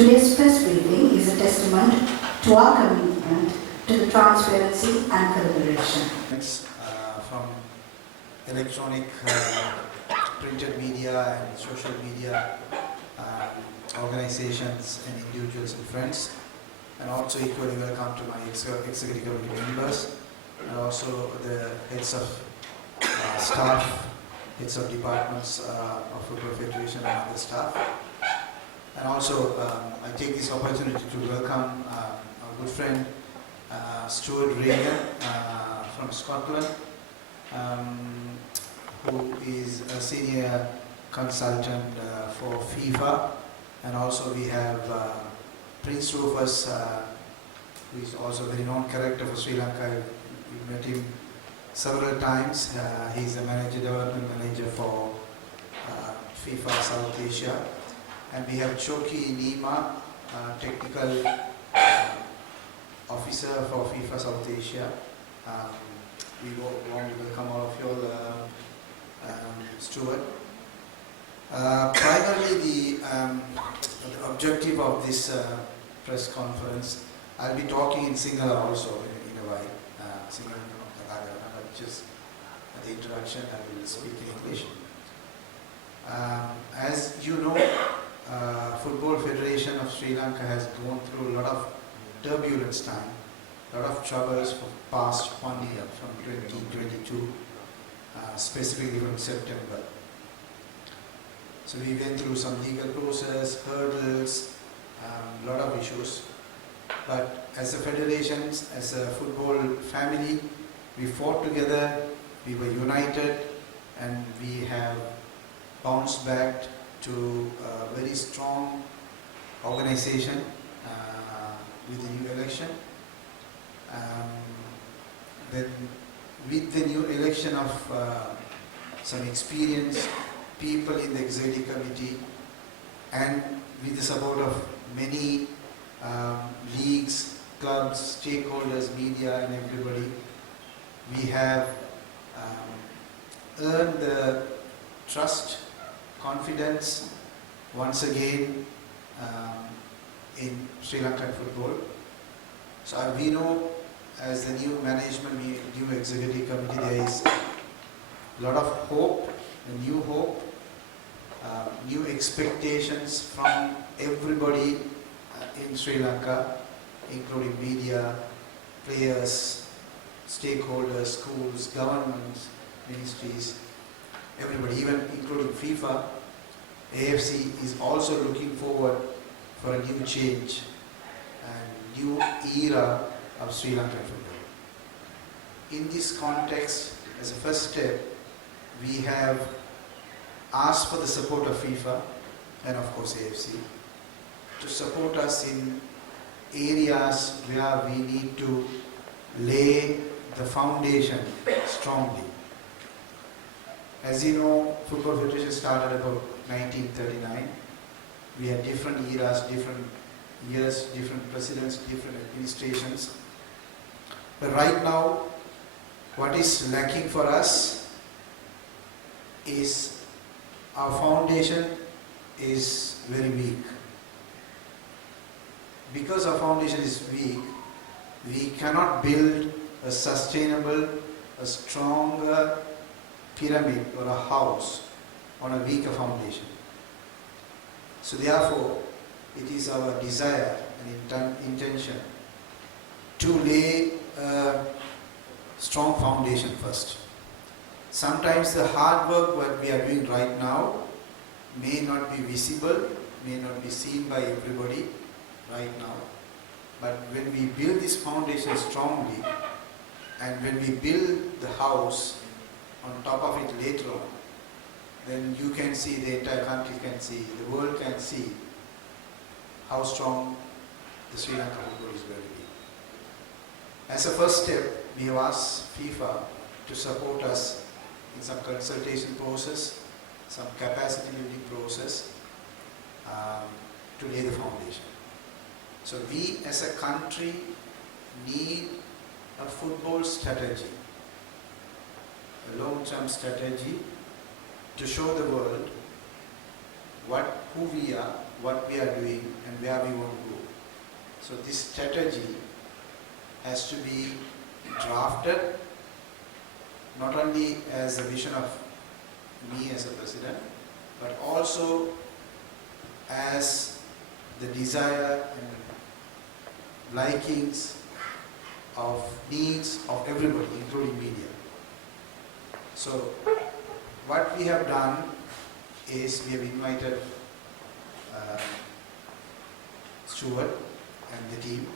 Today's press briefing is a testament to our commitment to the transparency and collaboration. From electronic, printed media and social media organizations and individuals and friends, and also equally welcome to my executive committee members and also the heads of staff, heads of departments of Football Federation and other staff. And also I take this opportunity to welcome our good friend Stuart Reagan from Scotland, who is a senior consultant for FIFA, and also we have Prince Rufus, who is also a very known character for Sri Lanka. We met him several times. He's a development manager for FIFA South Asia. And we have Choki Nima, technical officer for FIFA South Asia. We warmly welcome all of you all, Stuart. Primarily the objective of this press conference, I'll be talking in Sinhala also in a while. Sinhala, just at the introduction I will speak in English. As you know, Football Federation of Sri Lanka has gone through a lot of turbulence time, a lot of troubles for past 1 year, from 2022, specifically from September. So we went through some legal process, hurdles, a lot of issues. But as a federation, as a football family, we fought together, we were united, and we have bounced back to a very strong organization with the new election. Then with the new election of some experienced people in the executive committee, and with the support of many leagues, clubs, stakeholders, media and everybody, we have earned the trust, confidence once again in Sri Lankan football. So we know, as the new management, new executive committee, there is a lot of hope, a new hope, new expectations from everybody in Sri Lanka, including media, players, stakeholders, schools, governments, ministries, everybody, even including FIFA. AFC is also looking forward for a new change and new era of Sri Lankan football. In this context, as a first step, we have asked for the support of FIFA and of course AFC to support us in areas where we need to lay the foundation strongly. As you know, Football Federation started about 1939. We had different eras, different years, different presidents, different administrations. But right now, what is lacking for us is our foundation is very weak. Because our foundation is weak, we cannot build a sustainable, a stronger pyramid or a house on a weaker foundation. So therefore, it is our desire and intention to lay a strong foundation first. Sometimes the hard work what we are doing right now may not be visible, may not be seen by everybody right now. But when we build this foundation strongly, and when we build the house on top of it later on, then you can see, the entire country can see, the world can see how strong the Sri Lanka football is going to be. As a first step, we have asked FIFA to support us in some consultation process, some capacity building process to lay the foundation. So we as a country need a football strategy, a long-term strategy to show the world who we are, what we are doing and where we want to go. So this strategy has to be drafted not only as a vision of me as a president, but also as the desire and likings of needs of everybody, including media. So what we have done is we have invited Stuart and the team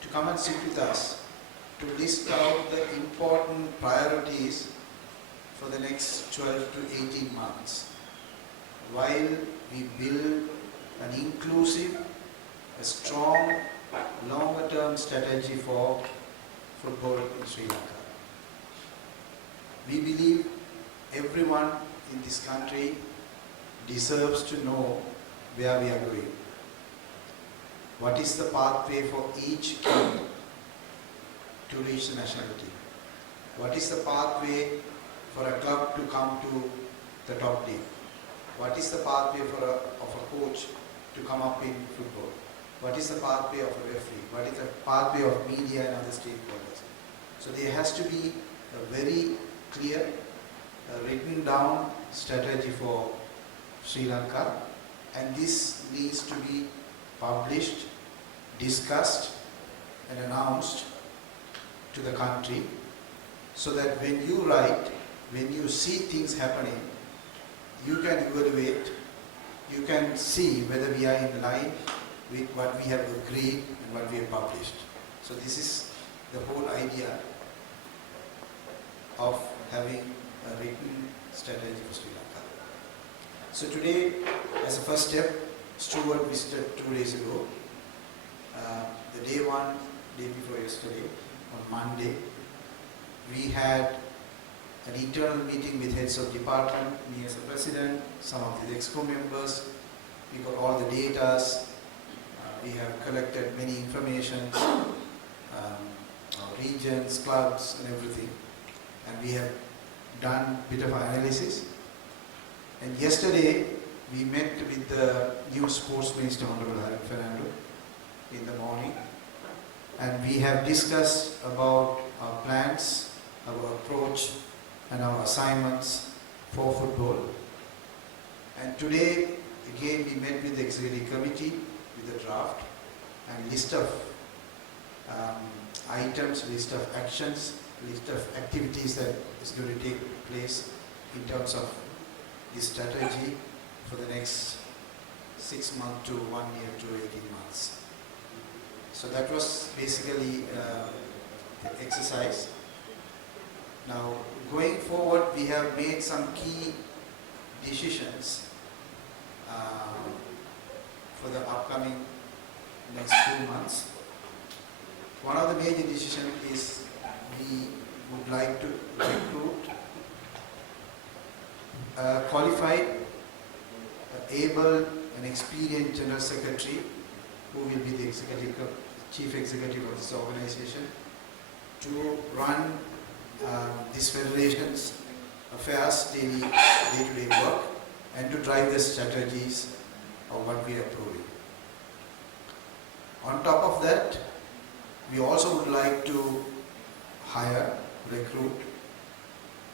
to come and sit with us to list out the important priorities for the next 12 to 18 months while we build an inclusive, a strong, longer-term strategy for football in Sri Lanka. We believe everyone in this country deserves to know where we are going. What is the pathway for each kid to reach the national team? What is the pathway for a club to come to the top league? What is the pathway of a coach to come up in football? What is the pathway of a referee? What is the pathway of media and other stakeholders? So there has to be a very clear, written down strategy for Sri Lanka, and this needs to be published, discussed and announced to the country, so that when you write, when you see things happening, you can evaluate, you can see whether we are in line with what we have agreed and what we have published. So this is the whole idea of having a written strategy for Sri Lanka. So today, as a first step, Stuart visited 2 days ago. The day before yesterday, on Monday, we had an internal meeting with heads of department, me as the president, some of the exco members. We got all the data. We have collected many information, our regions, clubs and everything. And we have done a bit of analysis. And yesterday, we met with the new sports minister, Honorable Harry Fernando, in the morning. And we have discussed about our plans, our approach, and our assignments for football. And today, again, we met with the executive committee with the draft and list of items, list of actions, list of activities that is going to take place in terms of this strategy for the next 6 months to 1 year to 18 months. So that was basically the exercise. Now, going forward, we have made some key decisions for the upcoming next few months. One of the major decisions is we would like to recruit a qualified, able and experienced General Secretary who will be the Chief Executive of this organization to run this federation's affairs, day-to-day work, and to drive the strategies of what we are approving. On top of that, we also would like to recruit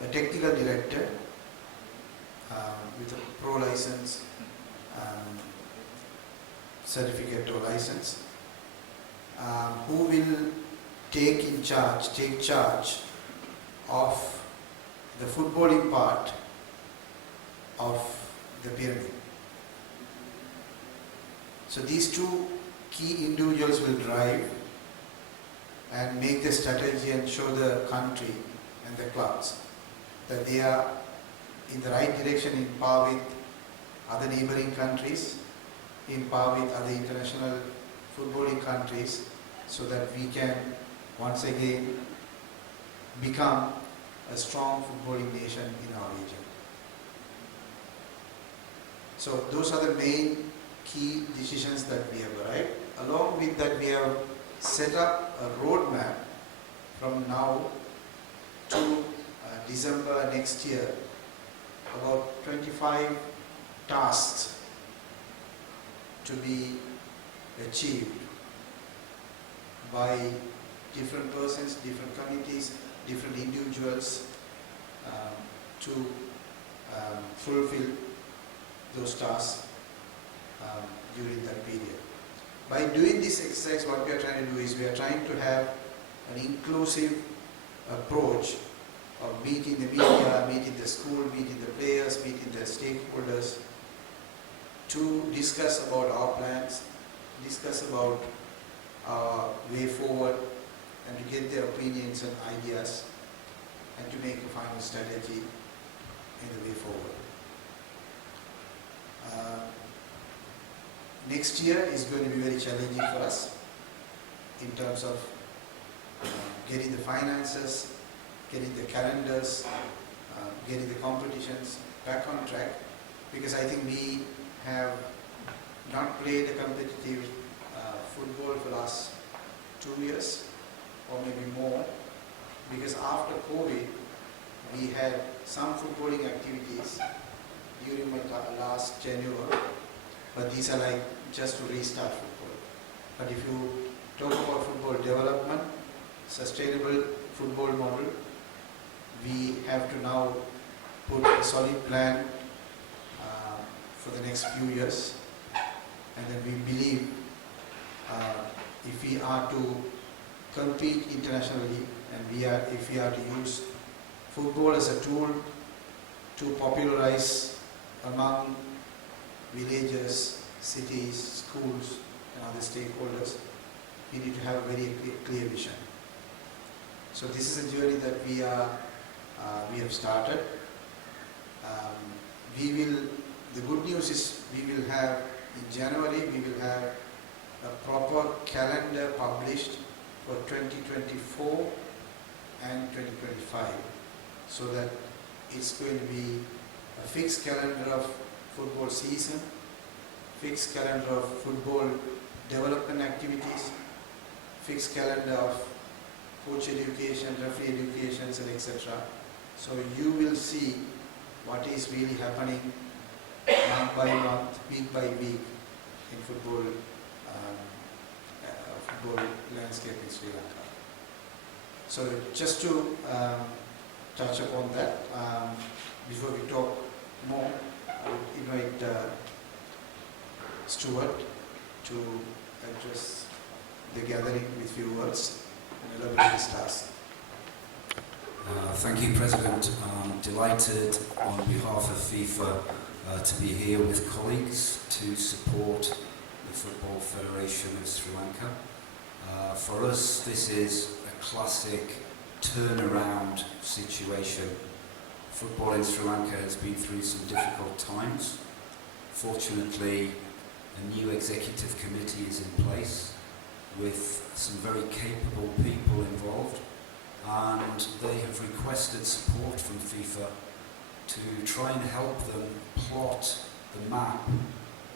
a technical director with a pro license, certificate or license, who will take charge of the footballing part of the pyramid. So these two key individuals will drive and make the strategy and show the country and the clubs that they are in the right direction, in par with other neighboring countries, in par with other international footballing countries, so that we can once again become a strong footballing nation in our region. So those are the main key decisions that we have arrived. Along with that, we have set up a roadmap from now to December next year, about 25 tasks to be achieved by different persons, different committees, different individuals to fulfill those tasks during that period. By doing this exercise, what we are trying to do is we are trying to have an inclusive approach of meeting the media, meeting the school, meeting the players, meeting the stakeholders to discuss about our plans, discuss about our way forward, and to get their opinions and ideas, and to make a final strategy in the way forward. Next year is going to be very challenging for us in terms of getting the finances, getting the calendars, getting the competitions back on track, because I think we have not played a competitive football for the last 2 years or maybe more, because after COVID we had some footballing activities during my last January, but these are like just to restart football. But if you talk about football development, sustainable football model, we have to now put a solid plan for the next few years, and then we believe if we are to compete internationally, and if we are to use football as a tool to popularize among villages, cities, schools and other stakeholders, we need to have a very clear vision. So this is a journey that we have started. The good news is we will have, in January, we will have a proper calendar published for 2024 and 2025, so that it's going to be a fixed calendar of football season, fixed calendar of football development activities, fixed calendar of coach education, referee educations and etc. So you will see what is really happening month by month, week by week in football landscape in Sri Lanka. So just to touch upon that, before we talk more, I would invite Stuart to address the gathering with few words and elaborate his task. Thank you, President. I'm delighted on behalf of FIFA to be here with colleagues to support the Football Federation of Sri Lanka. For us, this is a classic turnaround situation. Football in Sri Lanka has been through some difficult times. Fortunately, a new executive committee is in place with some very capable people involved, and they have requested support from FIFA to try and help them plot the map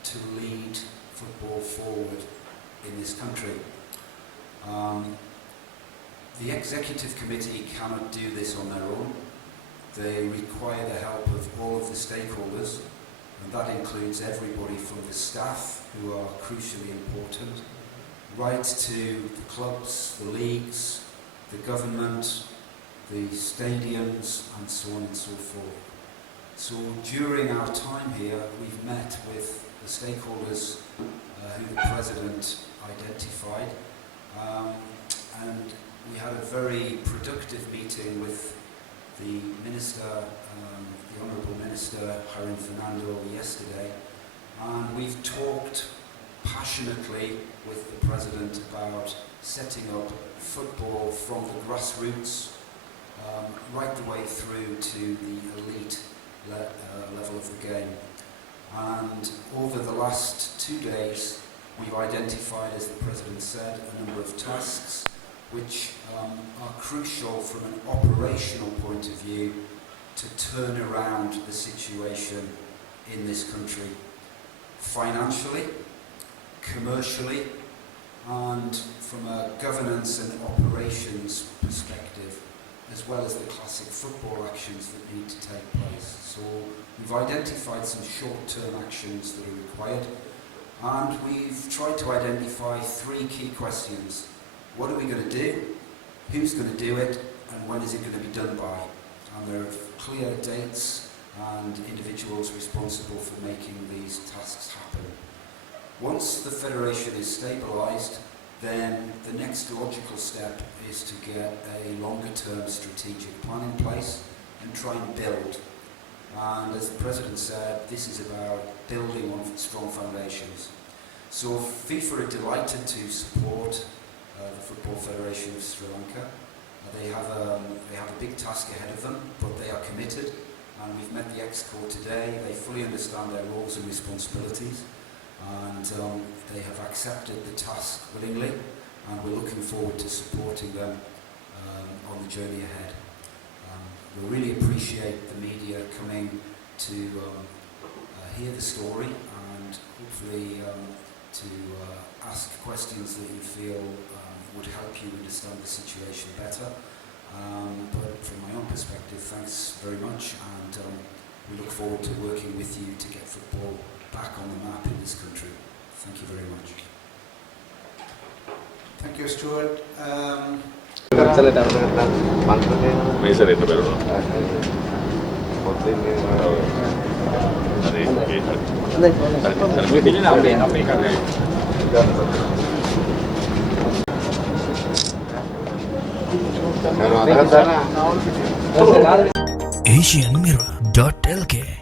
to lead football forward in this country. The executive committee cannot do this on their own. They require the help of all of the stakeholders, and that includes everybody from the staff, who are crucially important, right to the clubs, the leagues, the government, the stadiums, and so on and so forth. So during our time here, we've met with the stakeholders who the President identified, and we had a very productive meeting with the Minister, the Honourable Minister Harin Fernando yesterday, and we've talked passionately with the President about setting up football from the grassroots right the way through to the elite level of the game. And over the last 2 days, we've identified, as the President said, a number of tasks which are crucial from an operational point of view to turn around the situation in this country, financially, commercially, and from a governance and operations perspective, as well as the classic football actions that need to take place. So we've identified some short-term actions that are required, And we've tried to identify 3 key questions. What are we going to do? Who's going to do it? And when is it going to be done by? And there are clear dates and individuals responsible for making these tasks happen. Once the Federation is stabilised, then the next logical step is to get a longer-term strategic plan in place and try and build. And as the President said, this is about building on strong foundations. So FIFA are delighted to support the Football Federation of Sri Lanka. They have a big task ahead of them, but they are committed. And we've met the Exco today. They fully understand their roles and responsibilities, and they have accepted the task willingly. And we're looking forward to supporting them on the journey ahead. We really appreciate the media coming to hear the story and hopefully to ask questions that you feel would help you understand the situation better. But from my own perspective, thanks very much, and we look forward to working with you to get football back on the map in this country. Thank you very much. Thank you, Stuart. මේසරේට බැලුණා. AsianMirror.lk